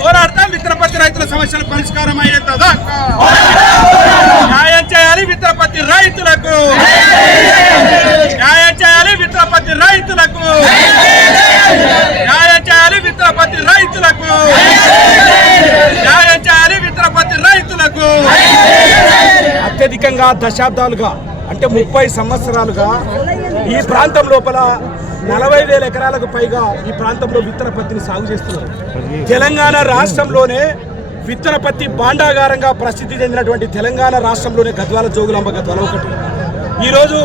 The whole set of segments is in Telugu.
పోరాడతాం విత్తనపత్తి రైతుల సమస్యల పరిష్కారం అయ్యేదా న్యాయం చేయాలి విత్తనపత్తి రైతులకు న్యాయం చేయాలి విత్తనపత్తి రైతులకు న్యాయం చేయాలి విత్తనపత్తి రైతులకు న్యాయం చేయాలి విత్తనపత్తి రైతులకు అత్యధికంగా దశాబ్దాలుగా అంటే 30 సంవత్సరాలుగా ఈ ప్రాంతం లోపల 40,000 ఎకరాలకు పైగా ఈ ప్రాంతంలో విత్తన పత్తిని సాగు చేస్తున్నారు. తెలంగాణ రాష్ట్రంలోనే విత్తన పత్తి భాండాగారంగా ప్రసిద్ధి చెందినటువంటి తెలంగాణ రాష్ట్రంలోనే గద్వాల జోగులాంబ గద్వాల ఒకటి. ఈరోజు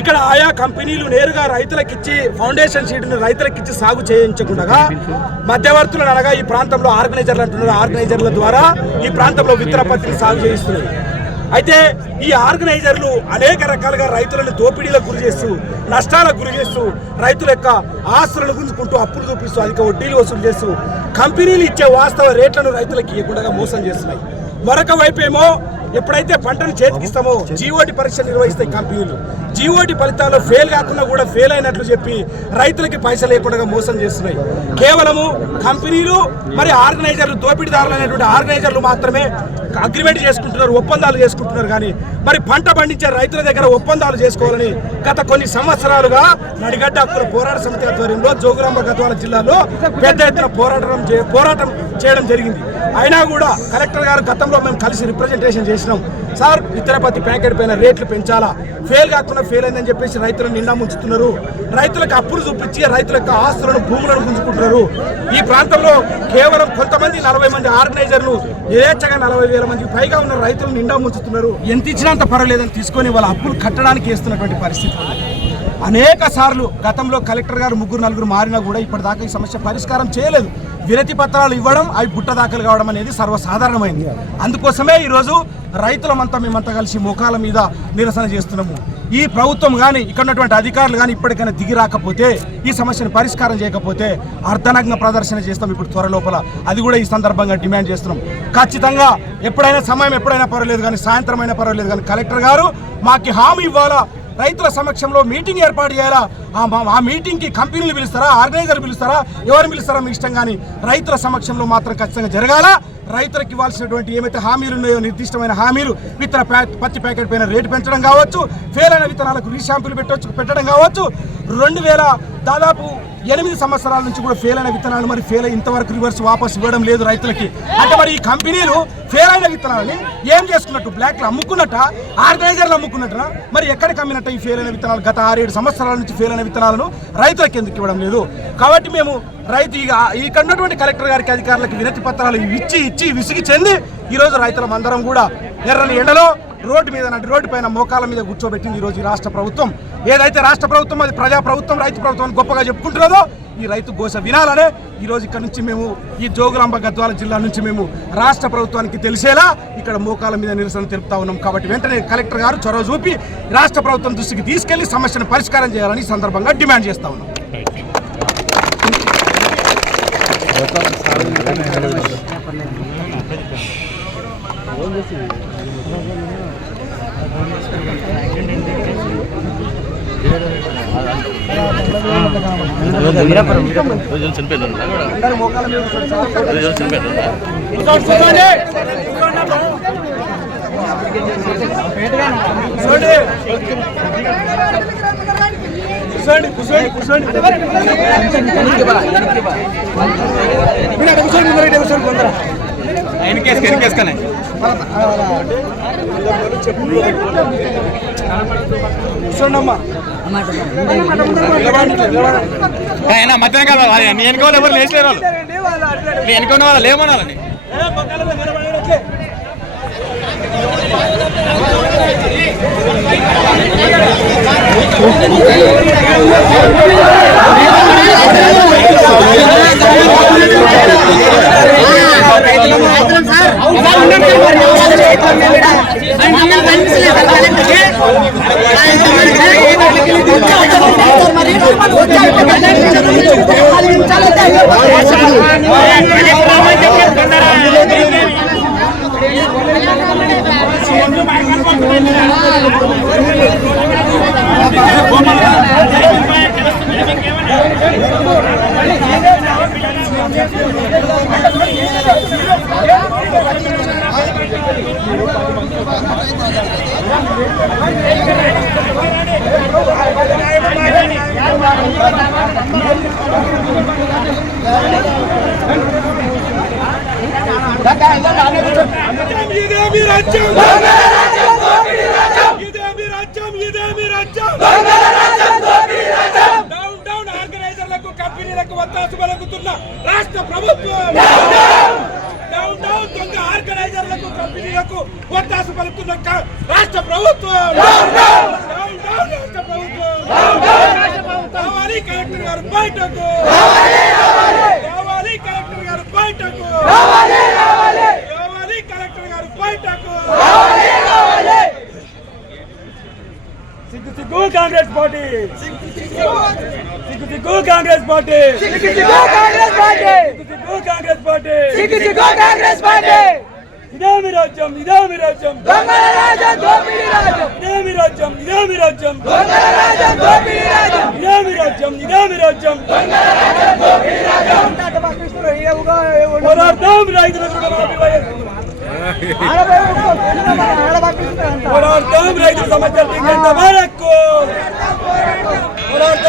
ఇక్కడ ఆయా కంపెనీలు నేరుగా రైతులకిచ్చి ఫౌండేషన్ సీడ్ని రైతులకిచ్చి సాగు చేయించకుండా మధ్యవర్తులను అనగా ఈ ప్రాంతంలో ఆర్గనైజర్లు అంటున్నారు. ఆర్గనైజర్ల ద్వారా ఈ ప్రాంతంలో విత్తన పత్తిని సాగు చేయిస్తున్నారు. అయితే ఈ ఆర్గనైజర్లు అనేక రకాలుగా రైతులను దోపిడీలకు గురి చేస్తూ నష్టాలకు గురి చేస్తూ రైతుల యొక్క ఆస్తులను గుంజుకుంటూ అప్పులు చూపిస్తూ అధిక వడ్డీలు వసూలు చేస్తూ కంపెనీలు ఇచ్చే వాస్తవ రేట్లను రైతులకు ఇవ్వకుండా మోసం చేస్తున్నాయి. మరొక వైపు ఏమో ఎప్పుడైతే పంటను చేతికిస్తామో జీఓడి పరీక్ష నిర్వహిస్తాయి కంపెనీలు. జీఓడి ఫలితాల్లో ఫెయిల్ కాకుండా కూడా ఫెయిల్ అయినట్లు చెప్పి రైతులకి పైసలు లేకుండా మోసం చేస్తున్నాయి. కేవలము కంపెనీలు మరి ఆర్గనైజర్లు, దోపిడీదారులు అనేటువంటి ఆర్గనైజర్లు మాత్రమే అగ్రిమెంట్ చేసుకుంటున్నారు, ఒప్పందాలు చేసుకుంటున్నారు. కానీ మరి పంట పండించే రైతుల దగ్గర ఒప్పందాలు చేసుకోవాలని గత కొన్ని సంవత్సరాలుగా నడిగడ్డ హక్కుల పోరాట సమితి ఆధ్వర్యంలో జోగులాంబ గద్వాల జిల్లాలో పెద్ద ఎత్తున పోరాటం చేయడం జరిగింది. అయినా కూడా కలెక్టర్ గారు గతంలో మేము కలిసి రిప్రజెంటేషన్ చేసినాం. సార్, ఇతర పత్తి ప్యాకెట్ పైన రేట్లు పెంచాలా, ఫెయిల్ కాకుండా ఫెయిల్ అయిందని చెప్పేసి రైతులను నిండా ముంచుతున్నారు. రైతులకు అప్పులు చూపించి రైతుల యొక్క ఆస్తులను, భూములను గుంజుకుంటున్నారు. ఈ ప్రాంతంలో కేవలం కొంతమంది 40 మంది ఆర్గనైజర్లు యథేచ్ఛగా 40,000 మందికి పైగా ఉన్న రైతులను నిండా ముంచుతున్నారు. ఎంత ఇచ్చినంత పర్వాలేదని తీసుకొని వాళ్ళ అప్పులు కట్టడానికి వేస్తున్నటువంటి పరిస్థితి. అనేక సార్లు గతంలో కలెక్టర్ గారు 3-4 మారినా కూడా ఇప్పటిదాకా ఈ సమస్య పరిష్కారం చేయలేదు. వినతి పత్రాలు ఇవ్వడం, అవి బుట్ట దాఖలు కావడం అనేది సర్వసాధారణమైంది. అందుకోసమే ఈరోజు మేమంతా కలిసి మోకాల మీద నిరసన చేస్తున్నాము. ఈ ప్రభుత్వం కానీ ఇక్కడ ఉన్నటువంటి అధికారులు కానీ ఇప్పటికైనా దిగి రాకపోతే, ఈ సమస్యను పరిష్కారం చేయకపోతే అర్ధనగ్న ప్రదర్శన చేస్తాం ఇప్పుడు త్వర లోపల. అది కూడా ఈ సందర్భంగా డిమాండ్ చేస్తున్నాం. ఖచ్చితంగా సమయం ఎప్పుడైనా పర్వాలేదు కానీ, సాయంత్రం అయినా పర్వాలేదు కానీ కలెక్టర్ గారు మాకు హామీ ఇవ్వాలా. రైతుల సమక్షంలో మీటింగ్ ఏర్పాటు చేయాలా. ఆ మీటింగ్కి కంపెనీలు పిలుస్తారా, ఆర్గనైజర్లు పిలుస్తారా, ఎవరు పిలుస్తారా మీ ఇష్టం. కానీ రైతుల సమక్షంలో మాత్రం ఖచ్చితంగా జరగాల. రైతులకు ఇవ్వాల్సినటువంటి ఏమైతే హామీలు ఉన్నాయో, నిర్దిష్టమైన హామీలు, పత్తి ప్యాకెట్ పైన రేటు పెంచడం కావచ్చు, ఫెయిల్ అయిన విత్తనాలకు రీషాంపులు పెట్టడం కావచ్చు, 2000 దాదాపు 8 సంవత్సరాల నుంచి కూడా ఫెయిల్ అయిన విత్తనాలు మరి ఫెయిల్ అయి ఇంతవరకు రివర్స్ వాపస్ ఇవ్వడం లేదు రైతులకి. అంటే మరి ఈ కంపెనీలు ఫెయిల్ అయిన విత్తనాలని ఏం చేసుకున్నట్టు, బ్లాక్లో అమ్ముకున్నట్ట, ఆర్గనైజర్లు అమ్ముకున్నట్టున, మరి ఎక్కడికి అమ్మినట్టు ఈ ఫెయిల్ అయిన విత్తనాలు? గత 6-7 సంవత్సరాల నుంచి ఫెయిల్ అయిన విత్తనాలను రైతులకు ఎందుకు ఇవ్వడం లేదు? కాబట్టి మేము ఇక్కడ ఉన్నటువంటి కలెక్టర్ గారికి, అధికారులకు వినతి పత్రాలు ఇచ్చి విసిగి చెంది ఈరోజు రైతులం అందరం కూడా ఎర్రని ఎండలో రోడ్డు మీద, రోడ్డు పైన మోకాల మీద కూర్చోబెట్టింది ఈరోజు ఈ రాష్ట్ర ప్రభుత్వం. ఏదైతే రాష్ట్ర ప్రభుత్వం అది ప్రజా ప్రభుత్వం, రైతు ప్రభుత్వం గొప్పగా చెప్పుకుంటున్నదో ఈ రైతు ఘోష వినాలనే ఈరోజు ఇక్కడ నుంచి మేము ఈ జోగులాంబ గద్వాల జిల్లా నుంచి మేము రాష్ట్ర ప్రభుత్వానికి తెలిసేలా ఇక్కడ మోకాల మీద నిరసన తెలుపుతా ఉన్నాం. కాబట్టి వెంటనే కలెక్టర్ గారు చొరవ చూపి రాష్ట్ర ప్రభుత్వం దృష్టికి తీసుకెళ్లి సమస్యను పరిష్కారం చేయాలని సందర్భంగా డిమాండ్ చేస్తా ఉన్నాం. మధ్యాహ్నం కాదు, ఎన్నుకోవాలి ఎవరు లేచలేరు వాళ్ళు, ఎన్నుకున్న వాళ్ళు లేమనాలని. ఆర్గనైజర్లకు కంపెనీలకు వత్తాసు పలుకుతున్న రాష్ట్ర ప్రభుత్వం, దొంగ ఆర్గనైజర్లకు కంపెనీలకు వత్తాసు పలుకుతున్న రాష్ట్ర ప్రభుత్వం, రాష్ట్ర ప్రభుత్వం. కావాలి కలెక్టర్ గారు బయటకు, కావాలి కలెక్టర్ గారు బయటకు, కావాలి కలెక్టర్ గారు బయటకు. సిగ్గు కాంగ్రెస్ పార్టీ, సిగ్గు కాంగ్రెస్ పార్టీ, సిగ్గు కాంగ్రెస్ పార్టీ, సిగ్గు కాంగ్రెస్ పార్టీ, సిగ్గు కాంగ్రెస్ పార్టీ. ఇదేమి రాజ్యం ఇదేమి రాజ్యం దొంగల రాజ్యం దోపిడీ రాజ్యం ఇదేమి రాజ్యం ఇదేమి రాజ్యం దొంగల రాజ్యం దోపిడీ రాజ్యం ఇదేమి రాజ్యం ఇదేమి రాజ్యం పోరాడతాం రైతుల రుణమాఫీ పోరాడతాం రైతుల సమస్యలు తీర్చేంత వరకు పోరాడతాం.